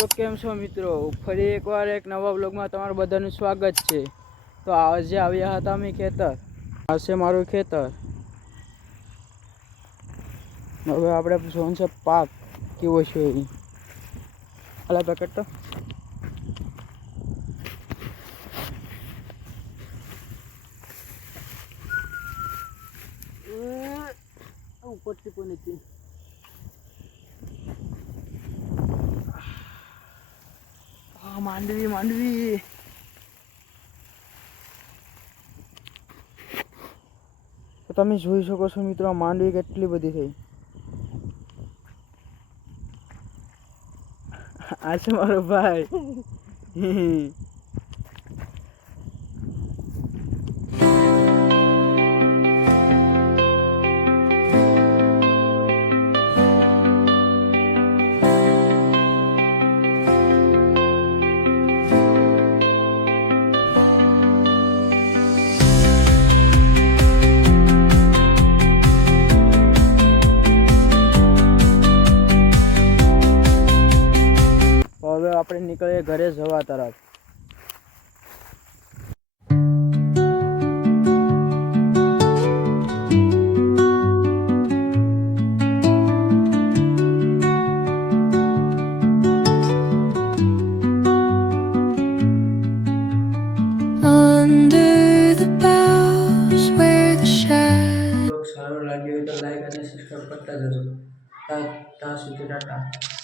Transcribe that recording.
તો કેમ છો મિત્રો? ફરી એકવાર એક નવા બ્લોગમાં તમારું બધાનું સ્વાગત છે. તો આજે આવ્યા હતા અમે ખેતર. આ છે મારું ખેતર. હવે આપણે જોવાનું છે પાક કેવો છે એ. અલા પેકેટ તો ઉપરથી પણ નથી. માંડવી તો તમે જોઈ શકો છો મિત્રો, માંડવી કેટલી બધી થઈ. આ છે મારો ભાઈ. હવે આપણે નીકળીએ ઘરે જવા તરફ. સારું લાગ્યું હોય તો લાઈક અને સબસ્ક્રાઈબ કરતા જજો. ત્યાં સુધી ટાટા.